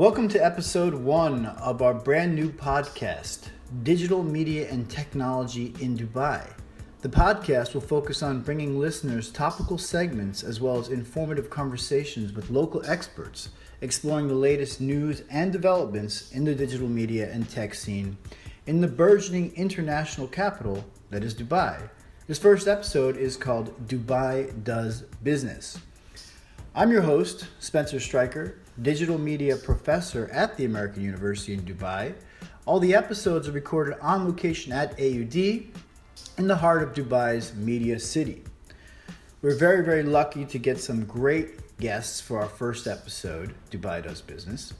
Welcome to episode 1 of our brand new podcast, Digital Media and Technology in Dubai. The podcast will focus on bringing listeners topical segments as well as informative conversations with local experts, exploring the latest news and developments in the digital media and tech scene in the burgeoning international capital that is Dubai. This first episode is called Dubai Does Business. I'm your host, Spencer Stryker, digital media professor at the American University in Dubai. All the episodes are recorded on location at AUD in the heart of Dubai's media city. We're very, very lucky to get some great guests for our first episode, Dubai Does Business.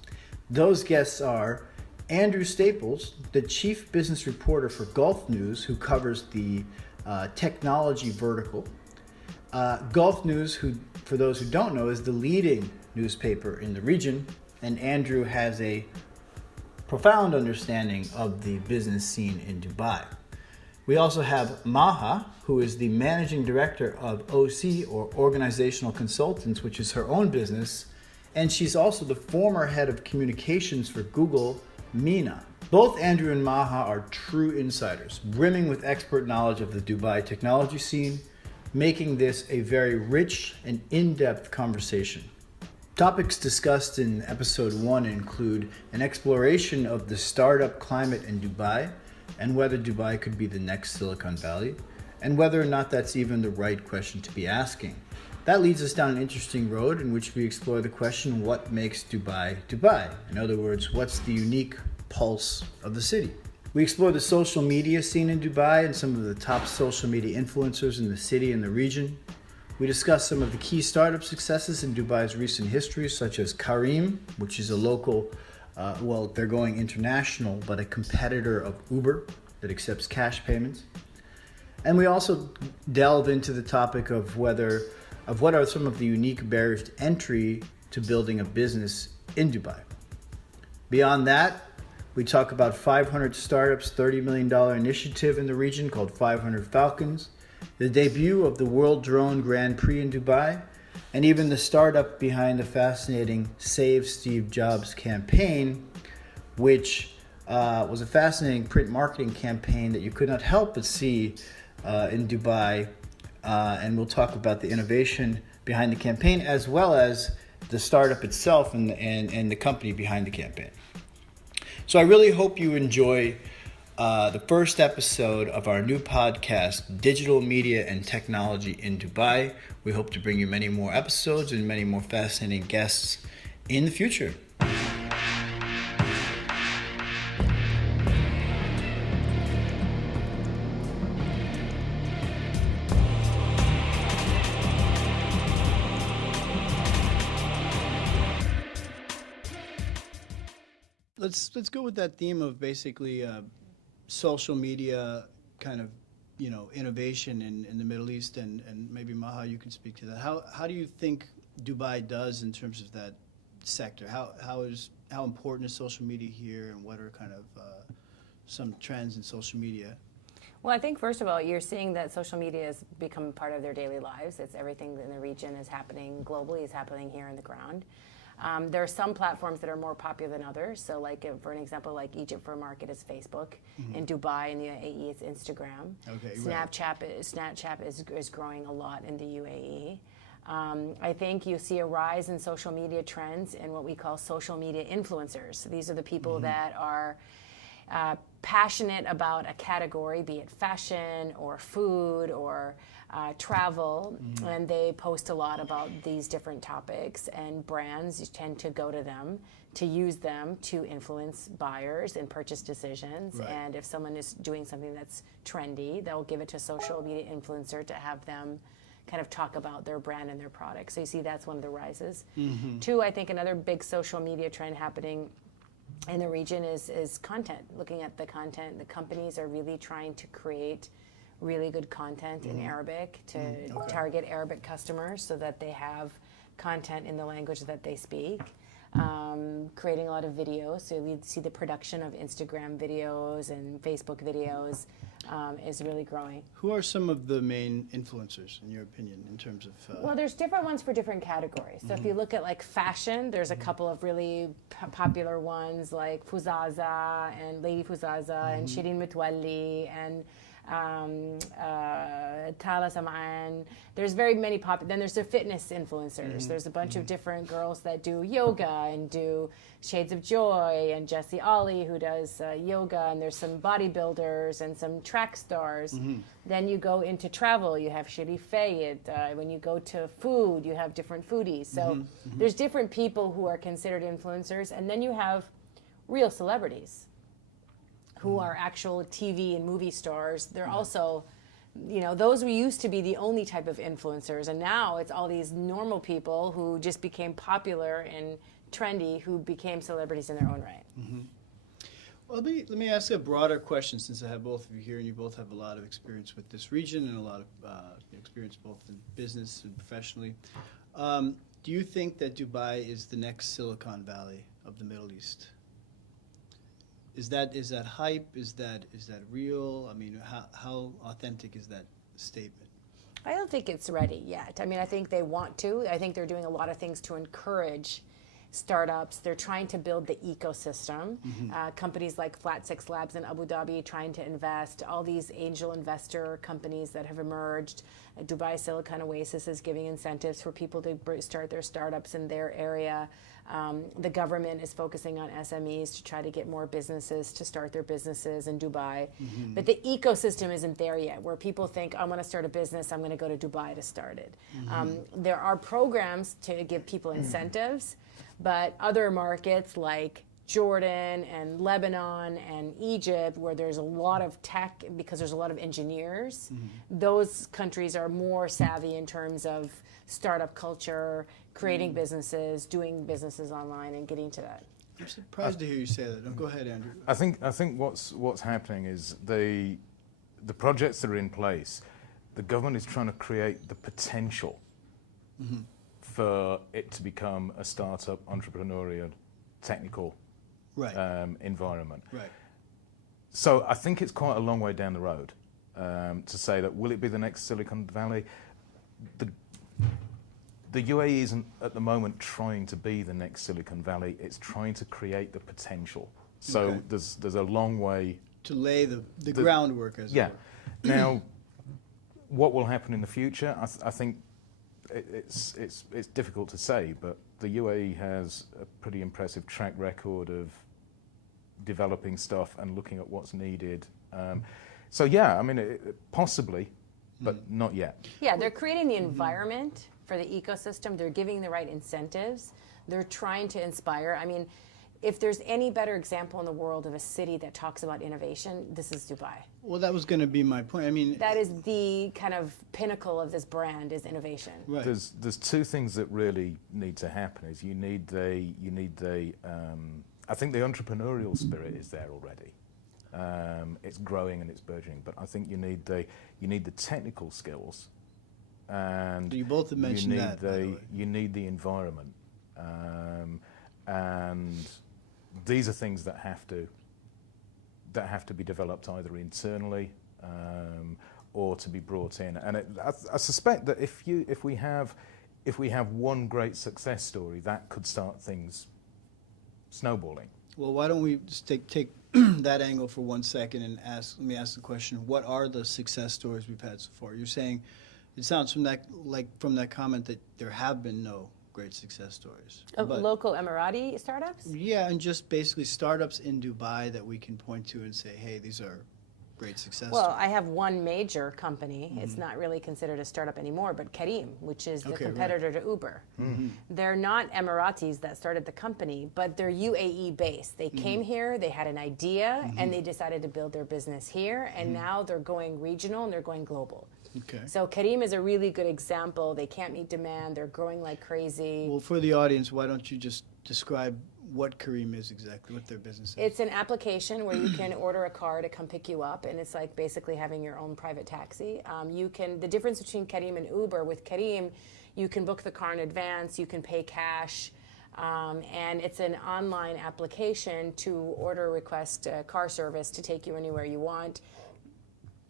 Those guests are Andrew Staples, the chief business reporter for Gulf News, who covers the technology vertical. Gulf News, who, for those who don't know, is the leading newspaper in the region, and Andrew has a profound understanding of the business scene in Dubai. We also have Maha, who is the managing director of OC, or Organizational Consultants, which is her own business, and she's also the former head of communications for Google, MENA. Both Andrew and Maha are true insiders, brimming with expert knowledge of the Dubai technology scene, making this a very rich and in-depth conversation. Topics discussed in episode 1 include an exploration of the startup climate in Dubai and whether Dubai could be the next Silicon Valley, and whether or not that's even the right question to be asking. That leads us down an interesting road in which we explore the question, what makes Dubai Dubai? In other words, what's the unique pulse of the city? We explore the social media scene in Dubai and some of the top social media influencers in the city and the region. We discuss some of the key startup successes in Dubai's recent history, such as Careem, which is a local, they're going international, but a competitor of Uber that accepts cash payments. And we also delve into the topic of what are some of the unique barriers to entry to building a business in Dubai. Beyond that, we talk about 500 Startups' $30 million initiative in the region called 500 Falcons, the debut of the World Drone Grand Prix in Dubai, and even the startup behind the fascinating Save Steve Jobs campaign, which was a fascinating print marketing campaign that you could not help but see in Dubai. And we'll talk about the innovation behind the campaign as well as the startup itself and the company behind the campaign. So I really hope you enjoy the first episode of our new podcast, Digital Media and Technology in Dubai. We hope to bring you many more episodes and many more fascinating guests in the future. Let's go with that theme of basically social media kind of, innovation in the Middle East, and maybe Maha, you can speak to that. How do you think Dubai does in terms of that sector? How important is social media here, and what are kind of some trends in social media? Well, I think first of all, you're seeing that social media has become part of their daily lives. It's everything in the region is happening globally, is happening here on the ground. There are some platforms that are more popular than others. So like, for an example, like Egypt for Market is Facebook. Mm-hmm. In Dubai, in the UAE, it's Instagram. Okay, Snapchat is growing a lot in the UAE. I think you see a rise in social media trends in what we call social media influencers. These are the people mm-hmm. that are passionate about a category, be it fashion or food or travel, mm-hmm. and they post a lot about these different topics, and brands tend to go to them to use them to influence buyers and purchase decisions. Right. And if someone is doing something that's trendy, they'll give it to a social media influencer to have them kind of talk about their brand and their product. So you see that's one of the rises. Mm-hmm. 2, I think another big social media trend happening in the region is content. Looking at the content, the companies are really trying to create really good content in Arabic to target Arabic customers so that they have content in the language that they speak. creating a lot of videos. So we see the production of Instagram videos and Facebook videos is really growing. Who are some of the main influencers, in your opinion, in terms of... Well, there's different ones for different categories. So if you look at like fashion, there's a couple of really popular ones like Fuzaza and Lady Fuzaza and Shirin Mitwalli and Tala Samaan. There's very many then there's the fitness influencers. There's a bunch of different girls that do yoga and do Shades of Joy, and Jessie Ollie who does yoga, and there's some bodybuilders and some track stars. Then you go into travel, you have Shiri Fayed. When you go to food, you have different foodies. So there's different people who are considered influencers, and then you have real celebrities who are actual TV and movie stars. They're also, those used to be the only type of influencers, and now it's all these normal people who just became popular and trendy, who became celebrities in their own right. Well, let me ask a broader question, since I have both of you here, and you both have a lot of experience with this region and a lot of experience both in business and professionally. Do you think that Dubai is the next Silicon Valley of the Middle East? Is that hype? Is that real? I mean, how authentic is that statement? I don't think it's ready yet. I mean, I think they want to. I think they're doing a lot of things to encourage startups. They're trying to build the ecosystem. Companies like Flat Six Labs in Abu Dhabi trying to invest. All these angel investor companies that have emerged. Dubai Silicon Oasis is giving incentives for people to start their startups in their area. The government is focusing on SMEs to try to get more businesses to start their businesses in Dubai. But the ecosystem isn't there yet, where people think, I'm going to start a business, I'm going to go to Dubai to start it. There are programs to give people incentives, but other markets like Jordan and Lebanon and Egypt, where there's a lot of tech because there's a lot of engineers, those countries are more savvy in terms of startup culture, creating businesses, doing businesses online, and getting to that. I'm surprised to hear you say that. Go ahead, Andrew. I think what's happening is the projects that are in place, the government is trying to create the potential for it to become a startup, entrepreneurial, technical environment. Right. So I think it's quite a long way down the road to say that will it be the next Silicon Valley? The UAE isn't at the moment trying to be the next Silicon Valley. It's trying to create the potential. So there's a long way to lay the groundwork, as it were. Now, what will happen in the future? I think it's difficult to say, but the UAE has a pretty impressive track record of developing stuff and looking at what's needed. So yeah, I mean, possibly, but not yet. Yeah, they're creating the environment for the ecosystem. They're giving the right incentives. They're trying to inspire. I mean, if there's any better example in the world of a city that talks about innovation, this is Dubai. Well, that was going to be my point. I mean, that is the kind of pinnacle of this brand, is innovation. Right. There's two things that really need to happen. Is you need the I think the entrepreneurial spirit is there already. It's growing and it's burgeoning, but I think you need the technical skills. And you both have mentioned that. You need the environment, and these are things that have to be developed either internally or to be brought in. And I suspect that if we have one great success story, that could start things snowballing. Well, why don't we just take that angle for 1 second and let me ask the question: what are the success stories we've had so far? You're saying. It sounds from that comment that there have been no great success stories. Of local Emirati startups? Yeah, and just basically startups in Dubai that we can point to and say, hey, these are great success stories. Well, I have one major company. It's not really considered a startup anymore, but Careem, which is the competitor to Uber. They're not Emiratis that started the company, but they're UAE based. They came here, they had an idea, and they decided to build their business here, and now they're going regional and they're going global. Okay. So Careem is a really good example. They can't meet demand. They're growing like crazy. Well, for the audience, why don't you just describe what Careem is exactly, what their business is? It's an application where you can order a car to come pick you up, and it's like basically having your own private taxi. The difference between Careem and Uber, with Careem, you can book the car in advance, you can pay cash, And it's an online application to order, request a car service to take you anywhere you want.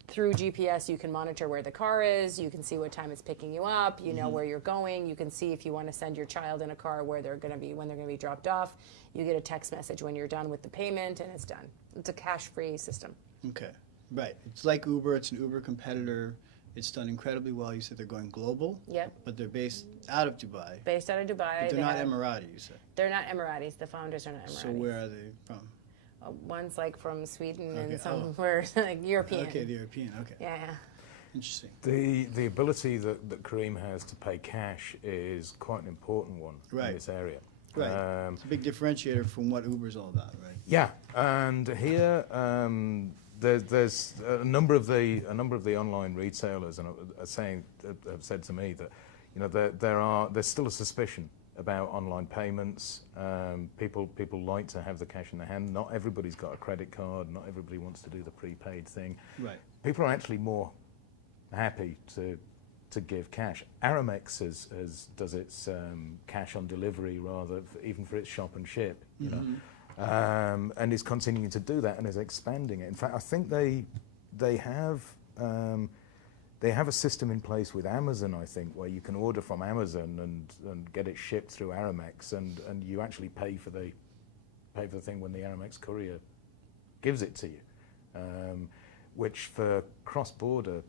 Through GPS, you can monitor where the car is. You can see what time it's picking you up. You know where you're going. You can see if you want to send your child in a car where they're going to be, when they're going to be dropped off. You get a text message when you're done with the payment, and it's done. It's a cash-free system. Okay, right. It's like Uber. It's an Uber competitor. It's done incredibly well. You said they're going global. Yep. But they're based out of Dubai. Based out of Dubai. But they're not Emirati, you said. They're not Emiratis. The founders are not Emiratis. So where are they from? One's like from Sweden Okay. and some were like European. Okay, the European. Okay. Yeah. Interesting. The ability that Kareem has to pay cash is quite an important one Right. in this area. Right. It's a big differentiator from what Uber's all about, right? Yeah, and here there's a number of the online retailers and have said to me that there's still a suspicion about online payments. People like to have the cash in their hand. Not everybody's got a credit card. Not everybody wants to do the prepaid thing. Right. People are actually more happy to give cash. Aramex does its cash on delivery rather, even for its shop and ship, you know, and is continuing to do that and is expanding it. In fact, I think they have a system in place with Amazon, I think, where you can order from Amazon and get it shipped through Aramex, and you actually pay for the thing when the Aramex courier gives it to you, which for cross-border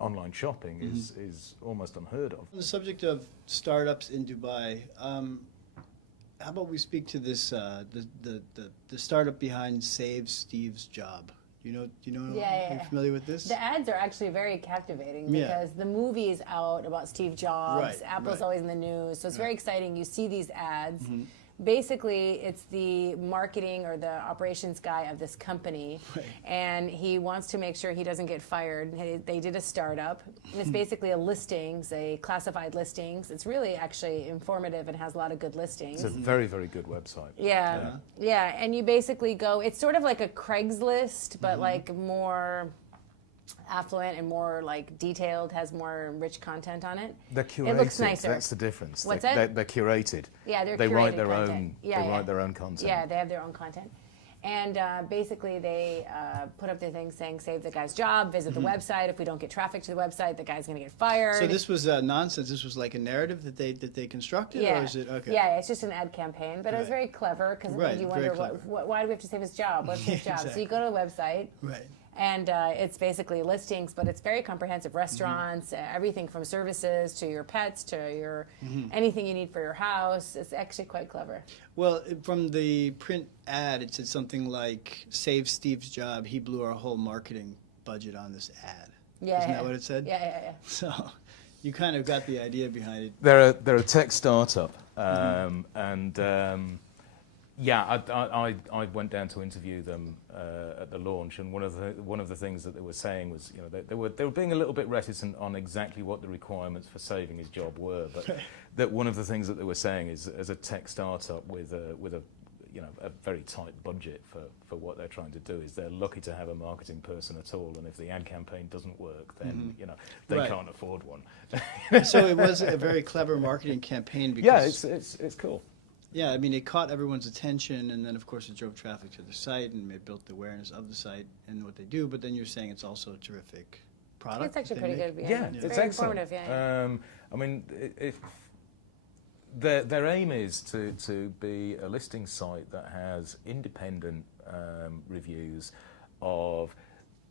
online shopping is almost unheard of. On the subject of startups in Dubai, how about we speak to this the startup behind Save Steve's Job? Do you know? Yeah. Are you familiar with this? The ads are actually very captivating Yeah. because the movie is out about Steve Jobs. Right, Apple's right. always in the news, so it's very exciting. You see these ads. Mm-hmm. Basically, it's the marketing or the operations guy of this company, Right. and he wants to make sure he doesn't get fired. They did a startup. It's basically a listings, a classified listings. It's really actually informative and has a lot of good listings. It's a very, very good website. Yeah, and you basically go, it's sort of like a Craigslist, but like more affluent and more like detailed, has more rich content on it. They're curated. It looks nicer. That's the difference. What's they're, that? They're curated. Yeah, they're they curated write their content. own. Yeah, they yeah. write their own content. Yeah, they have their own content. And basically they put up their thing saying, save the guy's job, visit the website. If we don't get traffic to the website, the guy's going to get fired. So this was nonsense. This was like a narrative that they constructed, Yeah. or is it okay? Yeah, it's just an ad campaign, but it was Right. very clever because Right, you very wonder clever. why do we have to save his job? What's his job? So Exactly. you go to the website, Right. and it's basically listings, but it's very comprehensive. Restaurants, everything from services to your pets to your anything you need for your house. It's actually quite clever. Well, from the print ad, it said something like, "Save Steve's job. He blew our whole marketing budget on this ad." Yeah, Isn't yeah. that what it said? Yeah. So, you kind of got the idea behind it. They're a tech startup, and I went down to interview them at the launch, and one of the things that they were saying was, they were being a little bit reticent on exactly what the requirements for saving his job were, but that one of the things that they were saying is, as a tech startup with a very tight budget for what they're trying to do, is they're lucky to have a marketing person at all, and if the ad campaign doesn't work, then they Right. can't afford one. So it was a very clever marketing campaign because Yeah, it's cool. yeah, I mean, it caught everyone's attention, and then of course it drove traffic to the site, and it built the awareness of the site and what they do. But then you're saying it's also a terrific product. It's actually that they pretty make. good. Yeah, It's it's very excellent. informative. Yeah. I mean, if their aim is to be a listing site that has independent reviews of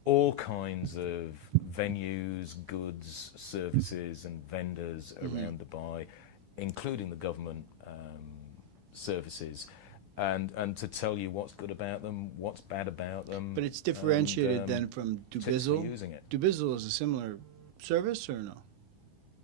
all kinds of venues, goods, services, and vendors around Dubai, including the government services, and to tell you what's good about them, what's bad about them. But it's differentiated and, then from tips for Dubizzle. using it. Dubizzle is a similar service, or no?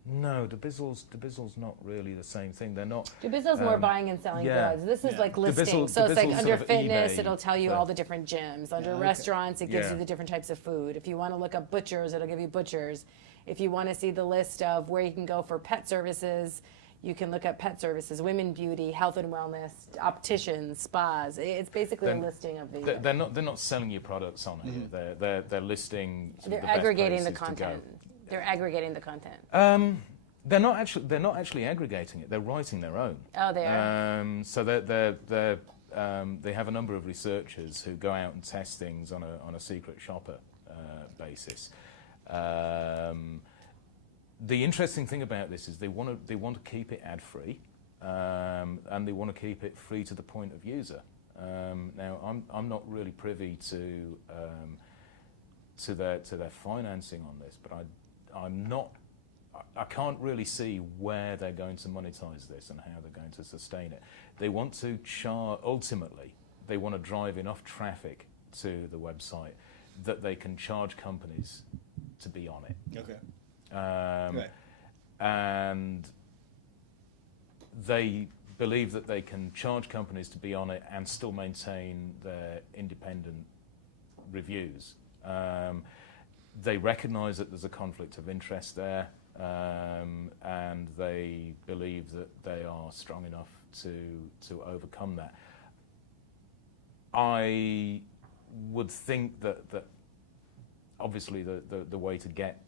No, Dubizzle's not really the same thing. They're not. Dubizzle's more buying and selling yeah, goods. This is yeah. like Dubizzle- listings. So it's like Dubizzle's under sort of fitness, eBay it'll tell you for- all the different gyms. Under okay. restaurants, it gives Yeah. you the different types of food. If you want to look up butchers, it'll give you butchers. If you want to see the list of where you can go for pet services, you can look up pet services, women beauty, health and wellness, opticians, spas. It's basically Then a listing of the. They're not selling you products on here. They're listing. sort of They're the best aggregating the places to go. content. They're aggregating the content. They're not actually aggregating it. They're writing their own. Oh, they are. So they have a number of researchers who go out and test things on a secret shopper basis. The interesting thing about this is they want to keep it ad free, and they want to keep it free to the point of user. Now I'm not really privy to their financing on this, but I can't really see where they're going to monetize this and how they're going to sustain it. They want to ultimately, they want to drive enough traffic to the website that they can charge companies to be on it. Okay. Right. And they believe that they can charge companies to be on it and still maintain their independent reviews. They recognize that there's a conflict of interest there, and they believe that they are strong enough to overcome that. I would think that obviously the way to get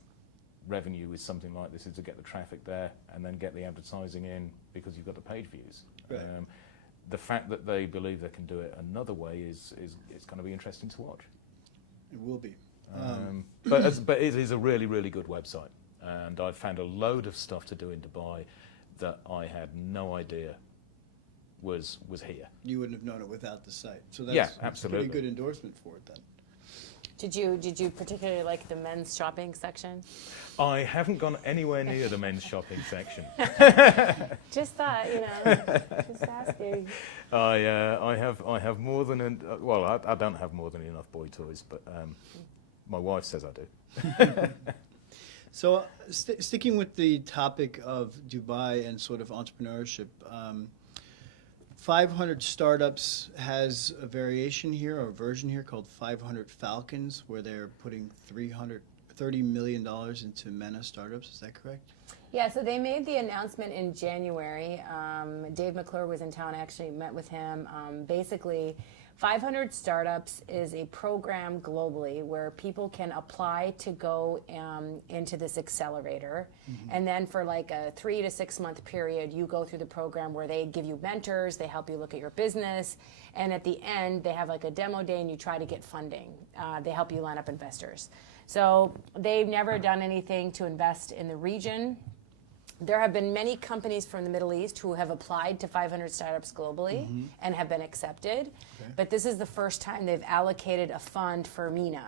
revenue with something like this is to get the traffic there and then get the advertising in, because you've got the page views. Right. The fact that they believe they can do it another way is going to be interesting to watch. It will be. But it is a really, really good website, and I've found a load of stuff to do in Dubai that I had no idea was here. You wouldn't have known it without the site. So Yeah, that's absolutely. a pretty good endorsement for it then. Did you particularly like the men's shopping section? I haven't gone anywhere near the men's shopping section. Just thought, just asking. I have more than I don't have more than enough boy toys, but my wife says I do. So sticking with the topic of Dubai and sort of entrepreneurship, 500 Startups has a variation here, or a version here called 500 Falcons, where they're putting $330 million into MENA startups. Is that correct? Yeah, so they made the announcement in January. Dave McClure was in town. I actually met with him. Basically, 500 Startups is a program globally where people can apply to go into this accelerator. Mm-hmm. And then for like a 3 to 6 month period, you go through the program where they give you mentors, they help you look at your business. And at the end, they have like a demo day and you try to get funding. They help you line up investors. So they've never done anything to invest in the region. There have been many companies from the Middle East who have applied to 500 Startups globally mm-hmm. and have been accepted. Okay. But this is the first time they've allocated a fund for MENA.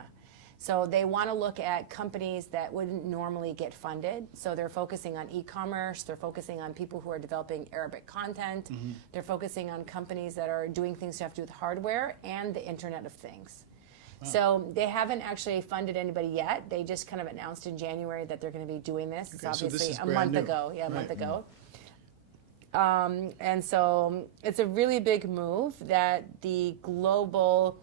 So they want to look at companies that wouldn't normally get funded. So they're focusing on e-commerce. They're focusing on people who are developing Arabic content. Mm-hmm. They're focusing on companies that are doing things to have to do with hardware and the Internet of Things. So they haven't actually funded anybody yet. They just kind of announced in January that they're going to be doing this. It's obviously a month ago. Yeah, a month ago. And so it's a really big move that the global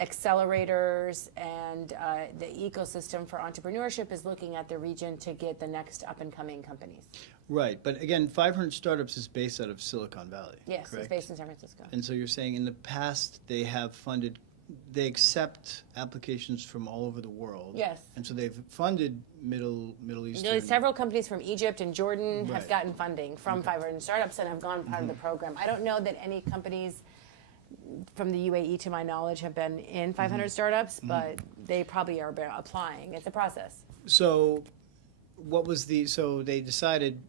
accelerators and the ecosystem for entrepreneurship is looking at the region to get the next up-and-coming companies. Right, but again, 500 Startups is based out of Silicon Valley. Yes, correct? It's based in San Francisco. And so you're saying in the past they have funded, they accept applications from all over the world. Yes. And so they've funded Middle Eastern. Several companies from Egypt and Jordan have gotten funding from 500 Startups and have gone part of the program. I don't know that any companies from the UAE, to my knowledge, have been in 500 Startups, but they probably are applying. It's a process. So so they decided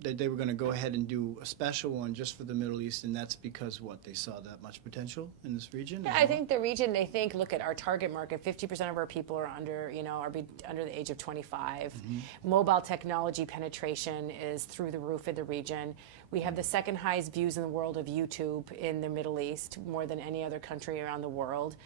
that they were going to go ahead and do a special one just for the Middle East, and that's because they saw that much potential in this region? Yeah, I think the region, they think, look at our target market, 50% of our people are under the age of 25. Mm-hmm. Mobile technology penetration is through the roof in the region. We have the second highest views in the world of YouTube in the Middle East, more than any other country around the world.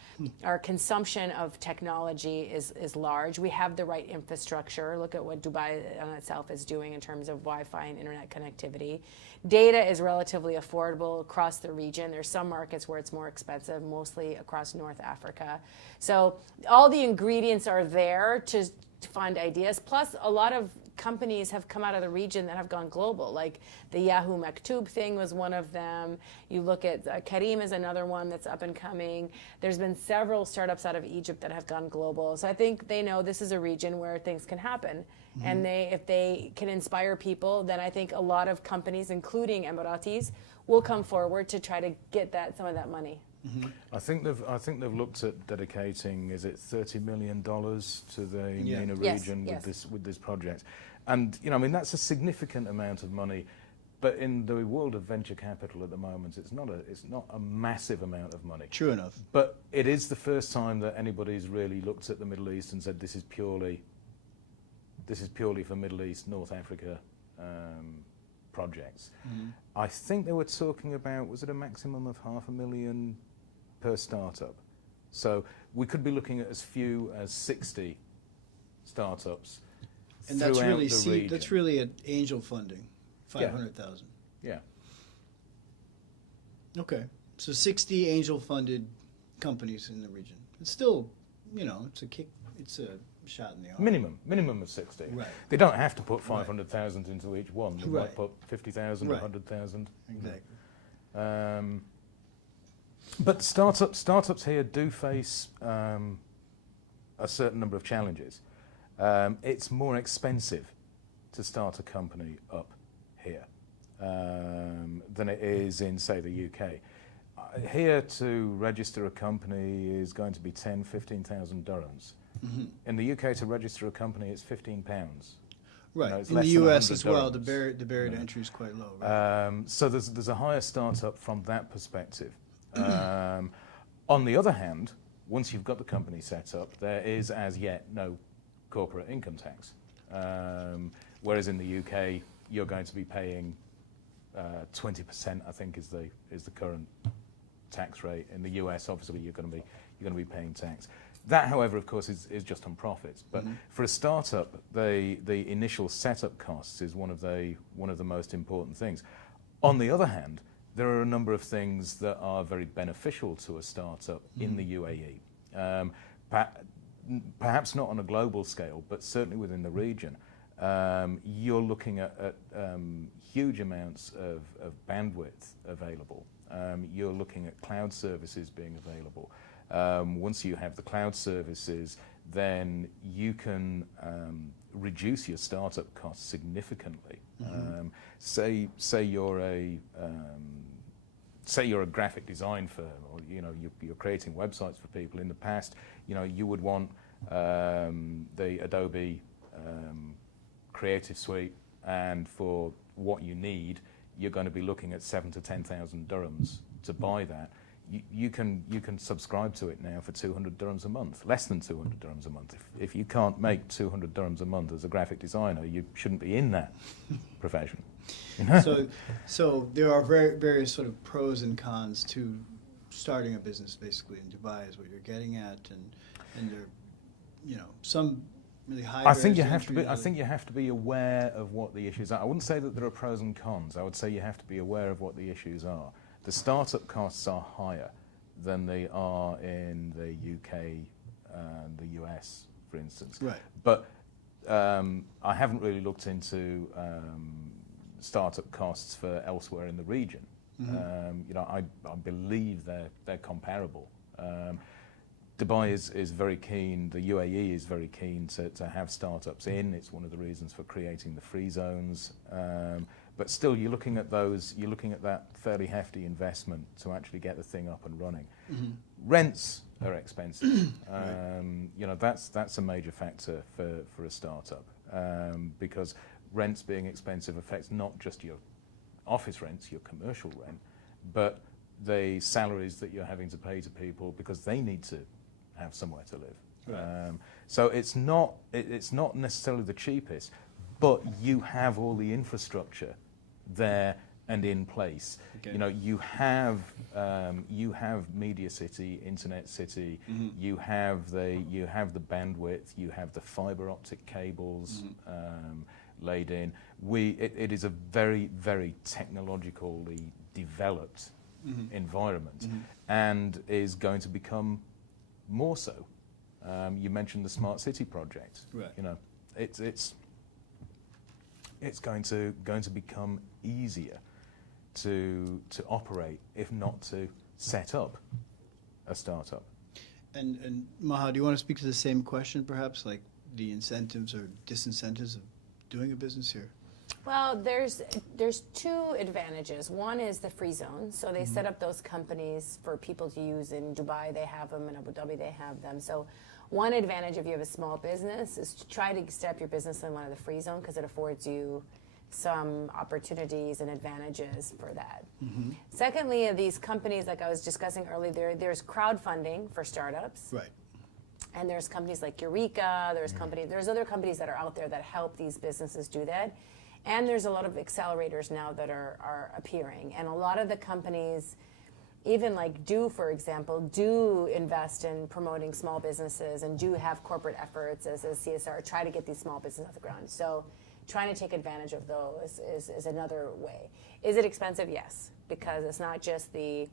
Our consumption of technology is large. We have the right infrastructure. Look at what Dubai on itself is doing in terms of Wi-Fi and internet connectivity. Data is relatively affordable across the region. There's some markets where it's more expensive, mostly across North Africa. So all the ingredients are there to fund ideas. Plus, a lot of companies have come out of the region that have gone global. Like the Yahoo Maktub thing was one of them. You look at Kareem is another one that's up and coming. There's been several startups out of Egypt that have gone global. So I think they know this is a region where things can happen. And if they can inspire people, then I think a lot of companies, including Emiratis, will come forward to try to get some of that money. I think they've looked at dedicating, is it $30 million to the MENA Yes, region yes. with this project, and I mean that's a significant amount of money, but in the world of venture capital at the moment, it's not a massive amount of money. True enough. But it is the first time that anybody's really looked at the Middle East and said this is purely for Middle East, North Africa projects. I think they were talking about, was it a maximum of $500,000 per startup? So we could be looking at as few as 60 startups And throughout that's really the region. that's really an angel funding, 500,000. Yeah. Okay, so 60 angel funded companies in the region. It's still, it's a shot in the arm. Minimum of 60. Right. They don't have to put 500,000 into each one. They Right. might put 50,000, Right. 100,000. Exactly. But startups here do face a certain number of challenges. It's more expensive to start a company up here than it is in, say, the UK. Here to register a company is going to be 15,000 dirhams. In the UK to register a company it's £15. Right. It's In less the than U.S. 100 as well, the dirhams. barrier to entry is quite low. Right? So there's a higher startup from that perspective. On the other hand, once you've got the company set up, there is as yet no corporate income tax. Whereas in the UK, you're going to be paying 20%, I think, is the current tax rate. In the US, obviously, you're going to be paying tax. That, however, of course, is just on profits. But for a startup, the initial setup costs is one of the most important things. On the other hand, there are a number of things that are very beneficial to a startup in the UAE. Perhaps not on a global scale, but certainly within the region. You're looking at huge amounts of bandwidth available. You're looking at cloud services being available. Once you have the cloud services, then you can reduce your startup costs significantly. Say you're a graphic design firm, or you're creating websites for people. In the past, you would want the Adobe Creative Suite, and for what you need, you're going to be looking at 7,000 to 10,000 dirhams to buy that. You can subscribe to it now for 200 dirhams a month, less than 200 dirhams a month. If you can't make 200 dirhams a month as a graphic designer, you shouldn't be in that profession. So there are various sort of pros and cons to starting a business, basically in Dubai, is what you're getting at, and there, some really high. I think you barriers have to to be. entry, I think you have to be aware of what the issues are. I wouldn't say that there are pros and cons. I would say you have to be aware of what the issues are. The startup costs are higher than they are in the UK and the US, for instance. Right. But I haven't really looked into startup costs for elsewhere in the region. I believe they're comparable. Dubai is very keen, the UAE is very keen to have startups in. It's one of the reasons for creating the free zones. But still, you're looking at that fairly hefty investment to actually get the thing up and running. Rents are expensive. That's a major factor for a startup, because rents being expensive affects not just your office rents, your commercial rent, but the salaries that you're having to pay to people because they need to have somewhere to live. Right. So it's not necessarily the cheapest, but you have all the infrastructure there and in place. Okay. You have Media City, Internet City. You have the bandwidth. You have the fiber optic cables laid in. It is a very, very technologically developed environment, and is going to become more so. You mentioned the smart city project. Right. it's going to become easier to operate, if not to set up a startup. And Maha, do you want to speak to the same question, perhaps, like the incentives or disincentives of doing a business here? Well, there's two advantages. One is the free zone. So they set up those companies for people to use in Dubai. They have them in Abu Dhabi. They have them. So one advantage if you have a small business is to try to set up your business in one of the free zone because it affords you some opportunities and advantages for that. Secondly, these companies, like I was discussing earlier, there's crowdfunding for startups. Right. And there's companies like Eureka, there's other companies that are out there that help these businesses do that. And there's a lot of accelerators now that are appearing. And a lot of the companies, even like for example, do invest in promoting small businesses and do have corporate efforts as a CSR, try to get these small businesses off the ground. So trying to take advantage of those is another way. Is it expensive? Yes, because it's not just the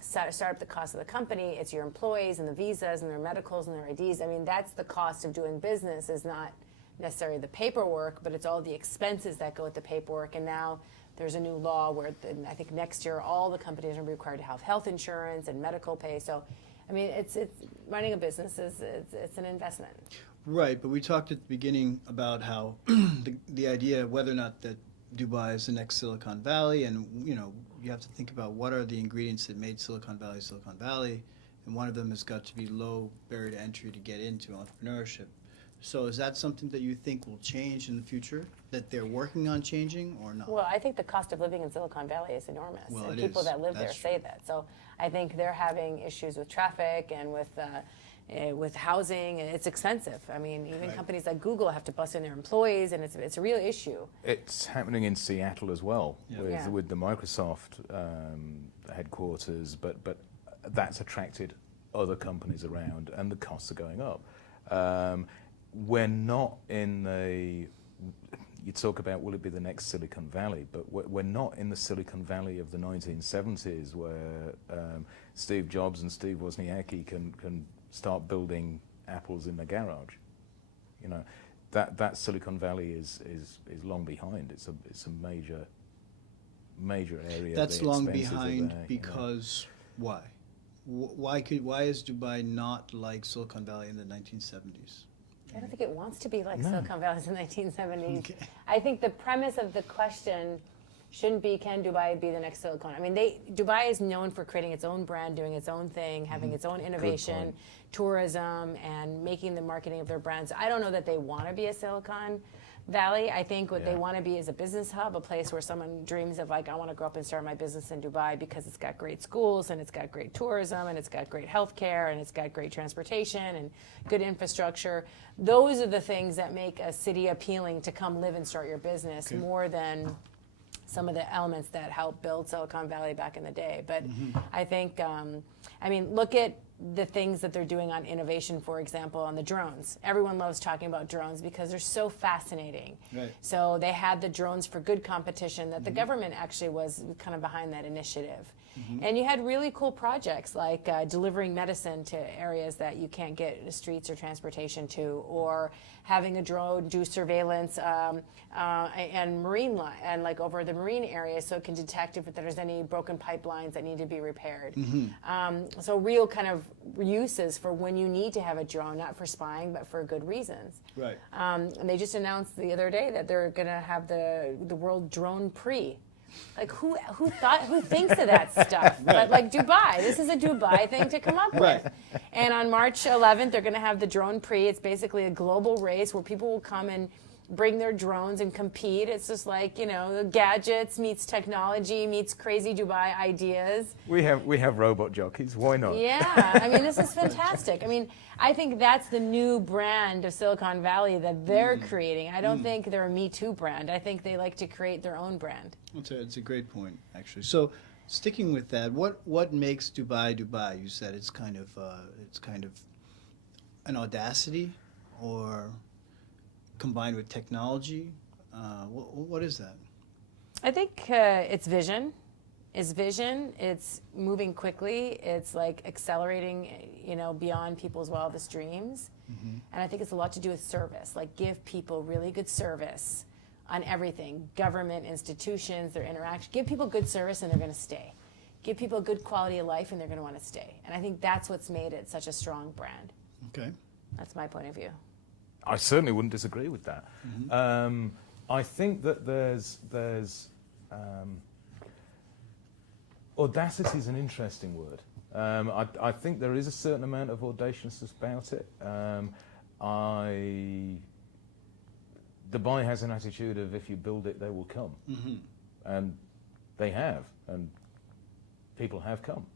start up the cost of the company, it's your employees and the visas and their medicals and their IDs. I mean, that's the cost of doing business, is not necessarily the paperwork, but it's all the expenses that go with the paperwork. And now there's a new law where I think next year all the companies are required to have health insurance and medical pay. So, I mean, it's running a business it's an investment. Right, but we talked at the beginning about how the idea whether or not that Dubai is the next Silicon Valley, and you have to think about what are the ingredients that made Silicon Valley, and one of them has got to be low barrier to entry to get into entrepreneurship. So is that something that you think will change in the future, that they're working on changing, or not? Well, I think the cost of living in Silicon Valley is enormous, well, and people that live there say true. that. So I think they're having issues with traffic and with housing. It's expensive. I mean, even Right. companies like Google have to bus in their employees, and it's a real issue. It's happening in Seattle as well, Yeah. with the Microsoft headquarters, but that's attracted other companies around, and the costs are going up. We're not in you talk about will it be the next Silicon Valley, but we're not in the Silicon Valley of the 1970s where Steve Jobs and Steve Wozniacki can start building apples in the garage. That Silicon Valley is long behind. It's a major area. That's the long expenses are behind there, because why? Why is Dubai not like Silicon Valley in the 1970s? I don't think it wants to be like No. Silicon Valley in the 1970s. Okay. I think the premise of the question shouldn't be, can Dubai be the next Silicon? I mean, Dubai is known for creating its own brand, doing its own thing, having its own innovation, point. tourism, and making the marketing of their brands. I don't know that they want to be a Silicon Valley. I think what they want to be is a business hub, a place where someone dreams of, like, I want to grow up and start my business in Dubai because it's got great schools and it's got great tourism and it's got great healthcare and it's got great transportation and good infrastructure. Those are the things that make a city appealing to come live and start your business, more than some of the elements that helped build Silicon Valley back in the day. But I think, look at the things that they're doing on innovation, for example, on the drones. Everyone loves talking about drones because they're so fascinating. Right. So they had the drones for good competition, that the government actually was kind of behind that initiative. And you had really cool projects like delivering medicine to areas that you can't get streets or transportation to, or having a drone do surveillance and marine and like over the marine area, so it can detect if there's any broken pipelines that need to be repaired. So real kind of uses for when you need to have a drone, not for spying, but for good reasons. Right. And they just announced the other day that they're going to have the World Drone Prix. Like who thinks of that stuff? But like Dubai, this is a Dubai thing to come up with. And on March 11th, they're going to have the Drone Prix. It's basically a global race where people will come and bring their drones and compete. It's just like, gadgets meets technology meets crazy Dubai ideas. We have robot jockeys. Why not? Yeah, this is fantastic. I think that's the new brand of Silicon Valley that they're creating. I don't think they're a Me Too brand. I think they like to create their own brand. It's a great point, actually. So, sticking with that, what makes Dubai Dubai? You said it's kind of an audacity, or combined with technology. What is that? I think it's vision. It's moving quickly. It's like accelerating, beyond people's wildest dreams. And I think it's a lot to do with service. Like, give people really good service on everything, government, institutions, their interaction. Give people good service and they're going to stay. Give people a good quality of life and they're going to want to stay. And I think that's what's made it such a strong brand. Okay. That's my point of view. I certainly wouldn't disagree with that. I think that there's audacity is an interesting word. I think there is a certain amount of audaciousness about it. Dubai has an attitude of if you build it, they will come. And they have, and people have come.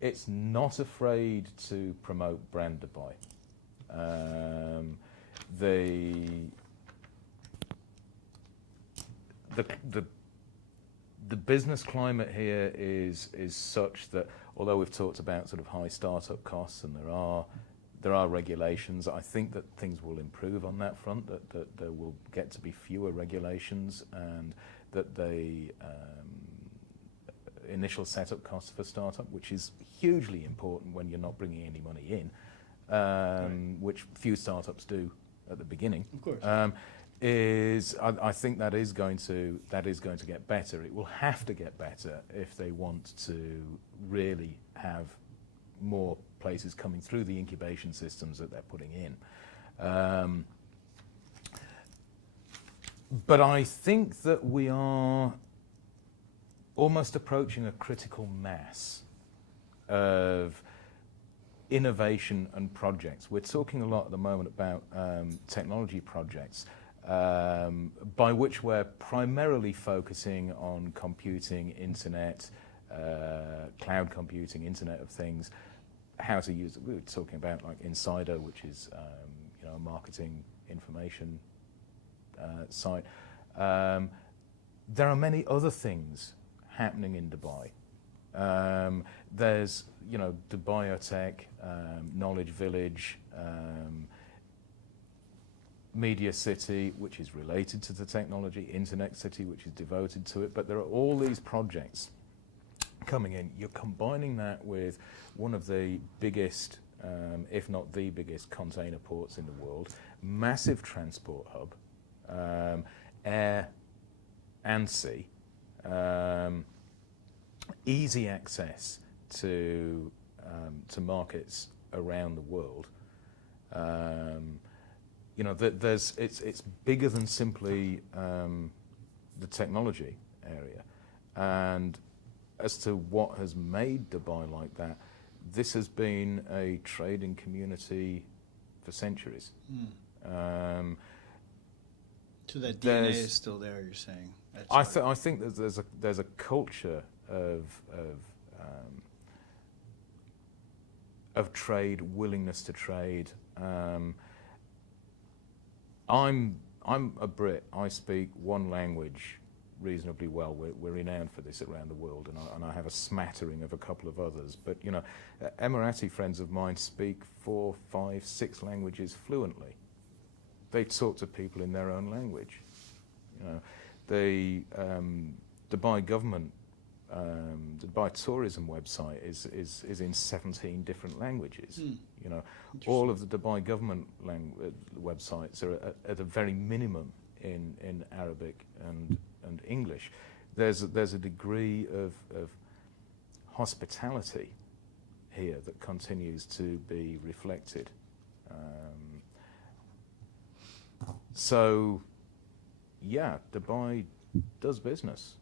It's not afraid to promote brand Dubai. The business climate here is such that although we've talked about sort of high startup costs and there are regulations, I think that things will improve on that front, that there will get to be fewer regulations, and that the initial setup costs for startup, which is hugely important when you're not bringing any money in, which few startups do at the beginning. Of course. I think that is going to get better. It will have to get better if they want to really have more places coming through the incubation systems that they're putting in. But I think that we are almost approaching a critical mass of innovation and projects. We're talking a lot at the moment about technology projects, by which we're primarily focusing on computing, internet, cloud computing, Internet of Things, how to use it. We were talking about like Insider, which is a marketing information site. There are many other things happening in Dubai. There's Dubiotech, Knowledge Village, Media City, which is related to the technology, Internet City, which is devoted to it, but there are all these projects coming in. You're combining that with one of the biggest, if not the biggest, container ports in the world, massive transport hub, air and sea, easy access to markets around the world. It's bigger than simply the technology area. And as to what has made Dubai like that, this has been a trading community for centuries. So that DNA is still there, you're saying? I think that there's a culture of trade, willingness to trade. I'm a Brit. I speak one language reasonably well. We're renowned for this around the world, and I have a smattering of a couple of others. But Emirati friends of mine speak 4, 5, 6 languages fluently. They talk to people in their own language. The Dubai government, the Dubai tourism website is in 17 different languages. All of the Dubai government websites are at a very minimum in Arabic and English. There's a degree of hospitality here that continues to be reflected. So, yeah, Dubai does business.